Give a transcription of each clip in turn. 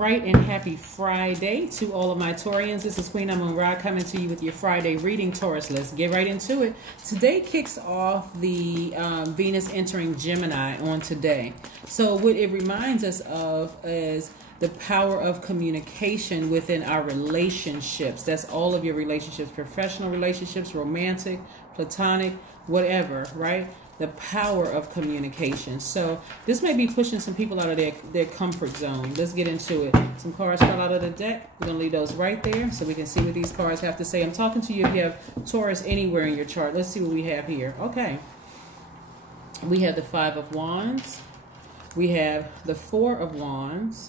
right, and happy Friday to all of my Taurians. This is Queen Amun Ra coming to you with your Friday reading, Taurus. Let's get right into it. Today kicks off the Venus entering Gemini on today. So what it reminds us of is the power of communication within our relationships. That's all of your relationships, professional relationships, romantic, platonic, whatever, right? The power of communication. So this may be pushing some people out of their comfort zone. Let's get into it. Some cards fell out of the deck. We're going to leave those right there so we can see what these cards have to say. I'm talking to you if you have Taurus anywhere in your chart. Let's see what we have here. Okay. We have the Five of Wands. We have the Four of Wands.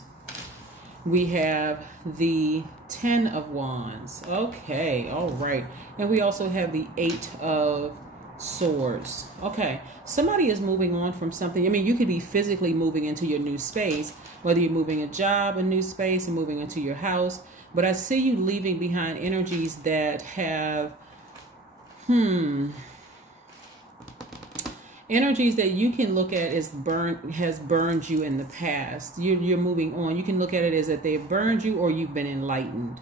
We have the 10 of Wands. Okay. All right. And we also have the Eight of Swords. Okay, somebody is moving on from something. I mean, you could be physically moving into your new space, whether you're moving a job, a new space, and moving into your house. But I see you leaving behind energies that have, energies that you can look at as has burned you in the past. You're moving on. You can look at it as that they've burned you or you've been enlightened.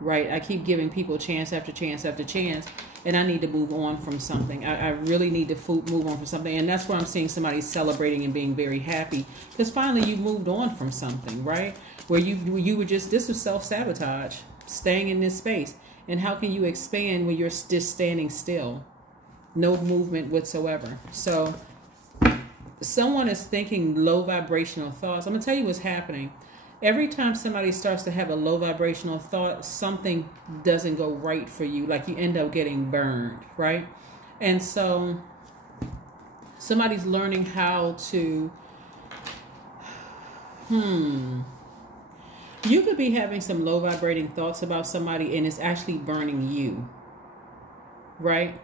Right? I keep giving people chance after chance after chance, and I need to move on from something. I really need to move on from something, and that's where I'm seeing somebody celebrating and being very happy because finally you moved on from something, right? Where you were just, this was self-sabotage, staying in this space. And how can you expand when you're just standing still? No movement whatsoever. So someone is thinking low vibrational thoughts. I'm going to tell you what's happening. Every time somebody starts to have a low vibrational thought, something doesn't go right for you. Like you end up getting burned, right? And so somebody's learning how to, you could be having some low vibrating thoughts about somebody and it's actually burning you, right?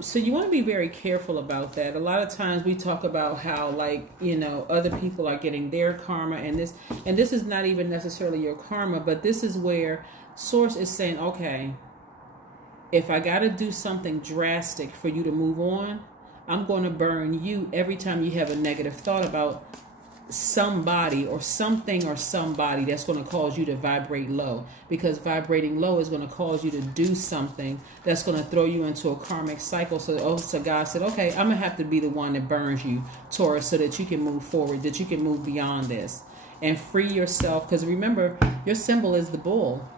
So you want to be very careful about that. A lot of times we talk about how, like, you know, other people are getting their karma, and this is not even necessarily your karma, but this is where Source is saying, okay, if I got to do something drastic for you to move on, I'm going to burn you every time you have a negative thought about somebody or something or somebody that's going to cause you to vibrate low, because vibrating low is going to cause you to do something that's going to throw you into a karmic cycle. So God said, okay, I'm gonna have to be the one that burns you, Taurus, so that you can move forward, that you can move beyond this and free yourself. Because remember, your symbol is the bull.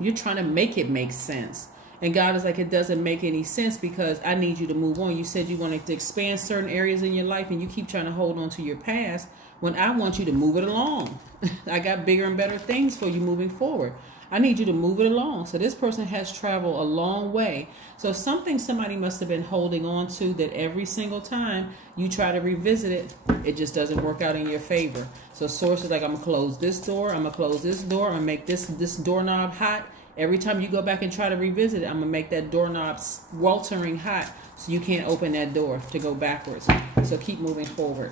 You're trying to make it make sense. And God is like, it doesn't make any sense because I need you to move on. You said you wanted to expand certain areas in your life and you keep trying to hold on to your past when I want you to move it along. I got bigger and better things for you moving forward. I need you to move it along. So this person has traveled a long way. So something somebody must have been holding on to that every single time you try to revisit it, it just doesn't work out in your favor. So Source is like, I'm going to close this door. I'm going to close this door. I'm going to make this doorknob hot. Every time you go back and try to revisit it, I'm going to make that doorknob sweltering hot so you can't open that door to go backwards. So keep moving forward.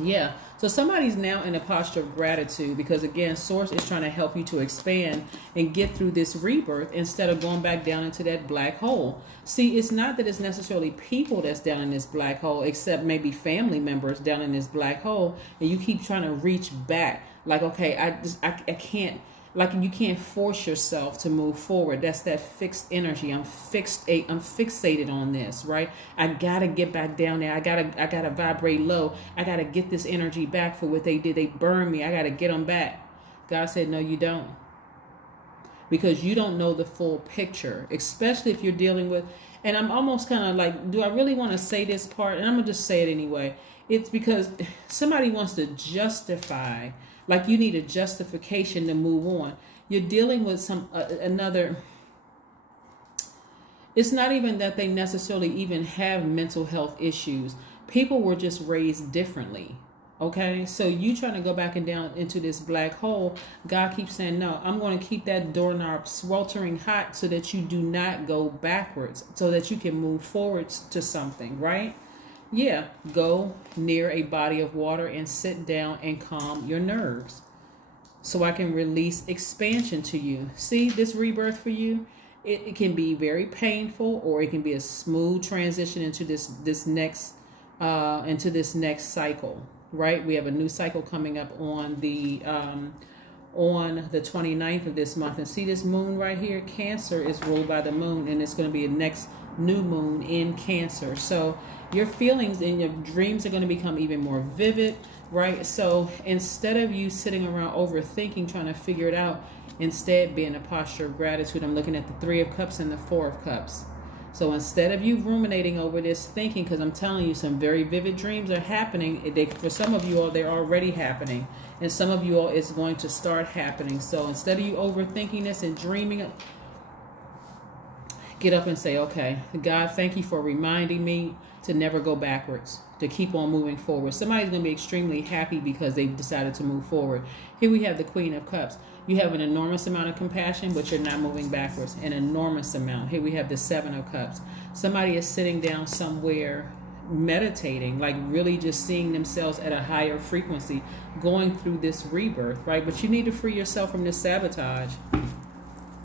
Yeah. So somebody's now in a posture of gratitude because, again, Source is trying to help you to expand and get through this rebirth instead of going back down into that black hole. See, it's not that it's necessarily people that's down in this black hole, except maybe family members down in this black hole, and you keep trying to reach back. Like, okay, I can't. Like, you can't force yourself to move forward. That's that fixed energy. I'm fixated on this, right? I gotta get back down there. I gotta vibrate low. I gotta get this energy back for what they did. They burned me. I gotta get them back. God said, no, you don't. Because you don't know the full picture, especially if you're dealing with, and I'm almost kind of like, do I really want to say this part? And I'm gonna just say it anyway. It's because somebody wants to justify. Like you need a justification to move on. You're dealing with another. It's not even that they necessarily even have mental health issues. People were just raised differently. Okay. So you trying to go back and down into this black hole. God keeps saying, no, I'm going to keep that doorknob sweltering hot so that you do not go backwards, so that you can move forwards to something, right? Yeah, go near a body of water and sit down and calm your nerves so I can release expansion to you. See, this rebirth for you, it can be very painful, or it can be a smooth transition into this next cycle. right? We have a new cycle coming up on the 29th of this month. And see this moon right here? Cancer is ruled by the moon, and it's going to be a next new moon in Cancer. So your feelings and your dreams are going to become even more vivid, right? So instead of you sitting around overthinking, trying to figure it out, instead be in a posture of gratitude. I'm looking at the 3 of Cups and the 4 of Cups. So instead of you ruminating over this, thinking, because I'm telling you, some very vivid dreams are happening. For some of you all, they're already happening. And some of you all, it's going to start happening. So instead of you overthinking this and dreaming, get up and say, okay, God, thank you for reminding me to never go backwards, to keep on moving forward. Somebody's going to be extremely happy because they've decided to move forward. Here we have the Queen of Cups. You have an enormous amount of compassion, but you're not moving backwards. An enormous amount. Here we have the 7 of Cups. Somebody is sitting down somewhere meditating, like really just seeing themselves at a higher frequency, going through this rebirth, right? But you need to free yourself from this sabotage.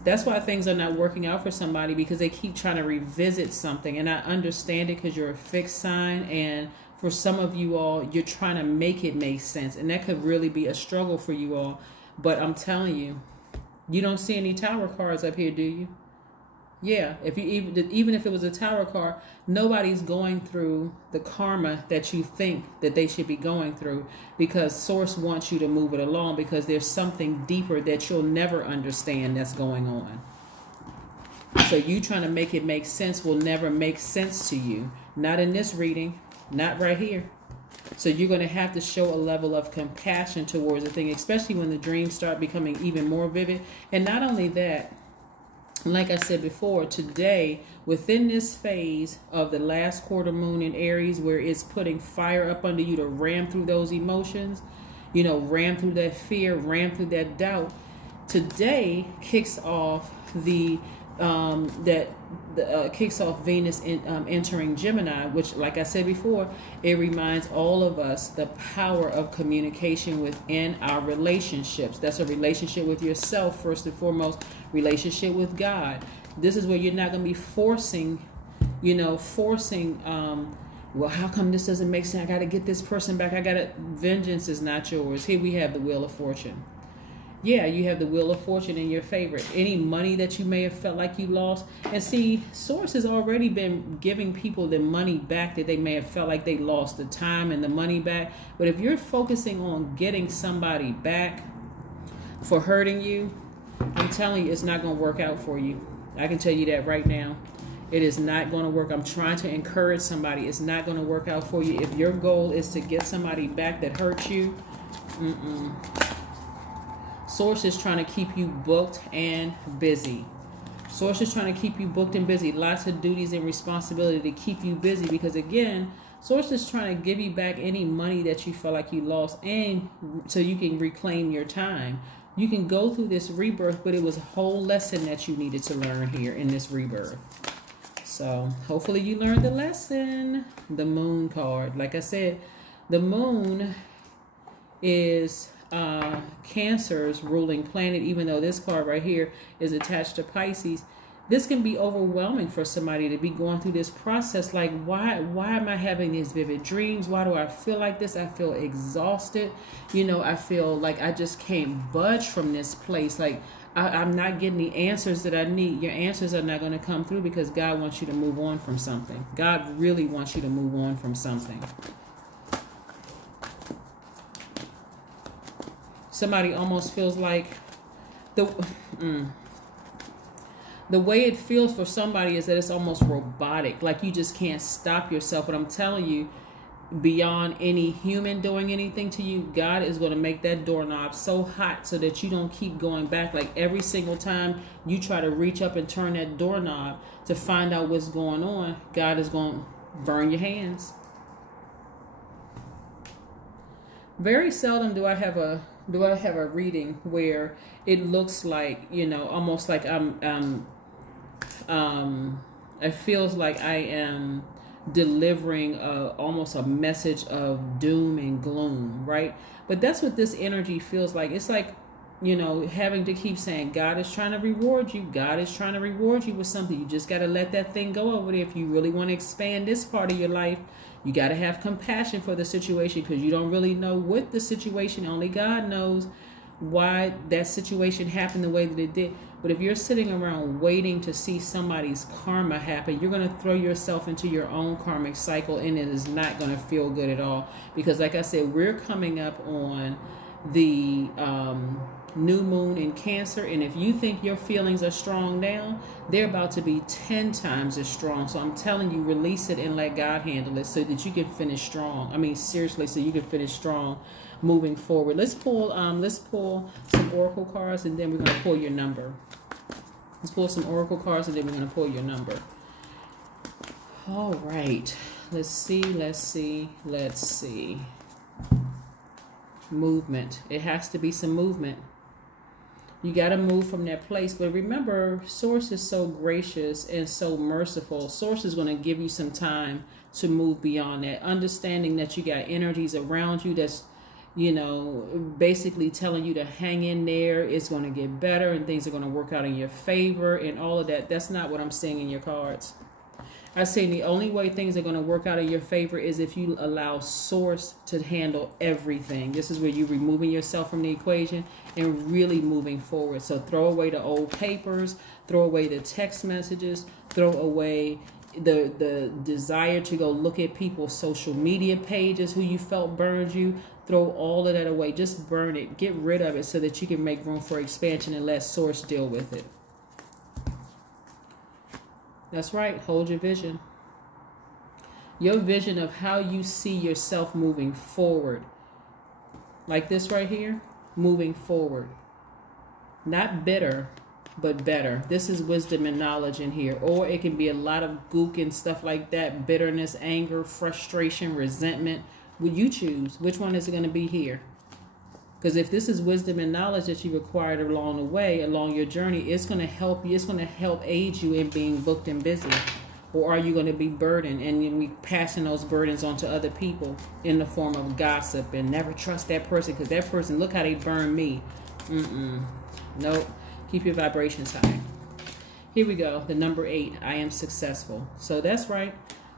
That's why things are not working out for somebody, because they keep trying to revisit something. And I understand it, because you're a fixed sign, and for some of you all, you're trying to make it make sense, and that could really be a struggle for you all. But I'm telling you, you don't see any Tower cards up here, do you? Yeah, if you even if it was a Tower card, nobody's going through the karma that you think that they should be going through, because Source wants you to move it along, because there's something deeper that you'll never understand that's going on. So you trying to make it make sense will never make sense to you. Not in this reading, not right here. So you're going to have to show a level of compassion towards the thing, especially when the dreams start becoming even more vivid. And not only that, like I said before, today, within this phase of the last quarter moon in Aries, where it's putting fire up under you to ram through those emotions, you know, ram through that fear, ram through that doubt, today kicks off kicks off Venus entering Gemini, which, like I said before, it reminds all of us the power of communication within our relationships. That's a relationship with yourself, first and foremost, relationship with God. This is where you're not going to be forcing, well, how come this doesn't make sense? I got to get this person back. Vengeance is not yours. Here we have the Wheel of Fortune. Yeah, you have the Wheel of Fortune in your favor. Any money that you may have felt like you lost. And see, Source has already been giving people the money back that they may have felt like they lost, the time and the money back. But if you're focusing on getting somebody back for hurting you, I'm telling you, it's not going to work out for you. I can tell you that right now. It is not going to work. I'm trying to encourage somebody. It's not going to work out for you. If your goal is to get somebody back that hurt you, Source is trying to keep you booked and busy. Source is trying to keep you booked and busy. Lots of duties and responsibility to keep you busy, because again, Source is trying to give you back any money that you feel like you lost, and so you can reclaim your time. You can go through this rebirth, but it was a whole lesson that you needed to learn here in this rebirth. So hopefully you learned the lesson. The Moon card. Like I said, the Moon is Cancer's ruling planet, even though this card right here is attached to Pisces. This can be overwhelming for somebody to be going through this process. Like, why am I having these vivid dreams? Why do I feel like this? I feel exhausted. I feel like I just can't budge from this place. Like, I'm not getting the answers that I need. Your answers are not going to come through, because God wants you to move on from something. God really wants you to move on from something. Somebody almost feels like the way it feels for somebody is that it's almost robotic. Like you just can't stop yourself. But I'm telling you, beyond any human doing anything to you, God is going to make that doorknob so hot so that you don't keep going back. Like every single time you try to reach up and turn that doorknob to find out what's going on, God is going to burn your hands. Very seldom do I have a reading where it looks like, almost like it feels like I am delivering almost a message of doom and gloom, right? But that's what this energy feels like. It's like you know, having to keep saying, God is trying to reward you. God is trying to reward you with something. You just got to let that thing go over there. If you really want to expand this part of your life, you got to have compassion for the situation, because you don't really know what the situation, only God knows why that situation happened the way that it did. But if you're sitting around waiting to see somebody's karma happen, you're going to throw yourself into your own karmic cycle, and it is not going to feel good at all. Because like I said, we're coming up on the new moon in Cancer, and if you think your feelings are strong now, they're about to be 10 times as strong. So I'm telling you, release it and let God handle it, so that you can finish strong. I mean, seriously, so you can finish strong moving forward. Let's pull some oracle cards, and then we're going to pull your number. Let's pull some oracle cards, and then we're going to pull your number. All right, let's see. Movement. It has to be some movement. You got to move from that place. But remember, Source is so gracious and so merciful. Source is going to give you some time to move beyond that. Understanding that you got energies around you that's, you know, basically telling you to hang in there. It's going to get better and things are going to work out in your favor and all of that. That's not what I'm seeing in your cards. I say the only way things are going to work out in your favor is if you allow Source to handle everything. This is where you're removing yourself from the equation and really moving forward. So throw away the old papers, throw away the text messages, throw away the desire to go look at people's social media pages who you felt burned you. Throw all of that away. Just burn it. Get rid of it so that you can make room for expansion and let Source deal with it. That's right. Hold your vision. Your vision of how you see yourself moving forward. Like this right here. Moving forward. Not bitter, but better. This is wisdom and knowledge in here. Or it can be a lot of gook and stuff like that. Bitterness, anger, frustration, resentment. Would you choose? Which one is it going to be here? Because if this is wisdom and knowledge that you acquired along the way, along your journey, it's going to help you. It's going to help aid you in being booked and busy. Or are you going to be burdened and we passing those burdens on to other people in the form of gossip and never trust that person because that person, look how they burned me. Nope. Keep your vibrations high. Here we go. The number 8. I am successful. So that's right.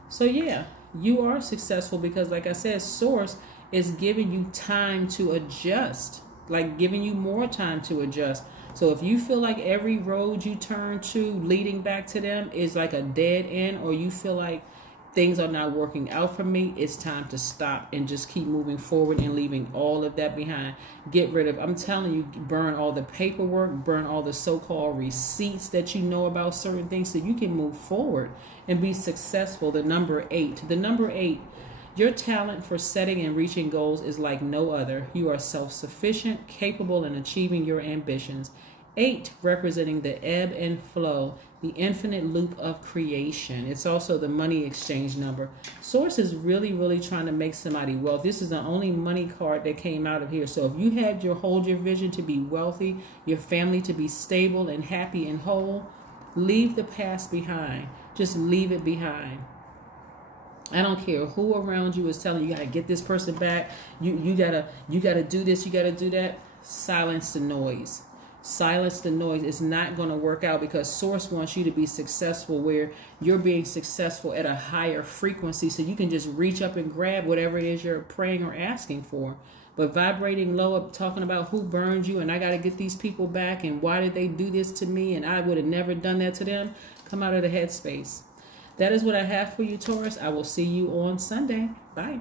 So yeah, you are successful because like I said, Source is giving you time to adjust, like giving you more time to adjust. So if you feel like every road you turn to leading back to them is like a dead end, or you feel like things are not working out for me, it's time to stop and just keep moving forward and leaving all of that behind. Get rid of, I'm telling you, burn all the paperwork, burn all the so-called receipts that you know about certain things so you can move forward and be successful. The number 8. The number 8. Your talent for setting and reaching goals is like no other. You are self-sufficient, capable in achieving your ambitions. 8 representing the ebb and flow, the infinite loop of creation. It's also the money exchange number. Source is really, really trying to make somebody wealthy. This is the only money card that came out of here. So if you had hold your vision to be wealthy, your family to be stable and happy and whole, leave the past behind. Just leave it behind. I don't care who around you is telling you, you gotta get this person back. You gotta do this. You gotta do that. Silence the noise. Silence the noise. It's not going to work out because Source wants you to be successful where you're being successful at a higher frequency so you can just reach up and grab whatever it is you're praying or asking for. But vibrating low up, talking about who burned you and I got to get these people back and why did they do this to me and I would have never done that to them, come out of the headspace. That is what I have for you, Taurus. I will see you on Sunday. Bye.